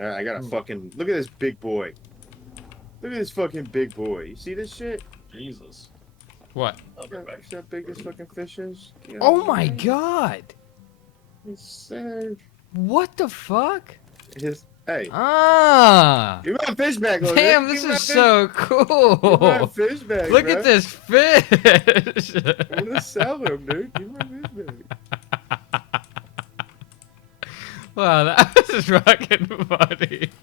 I got a fucking look at this big boy. Look at this fucking big boy. You see this shit? Jesus. What? I'll be back. See how big this fucking fish is? You know Oh what I my mean? god! It's, What the fuck? hey, Ah! give me my fish back, little Damn, nigga. this Give me my is fish- so Give me my cool! fish back, Look bro. at this fish! I'm gonna sell him, dude. Give me my fish back. Wow, that was fucking funny.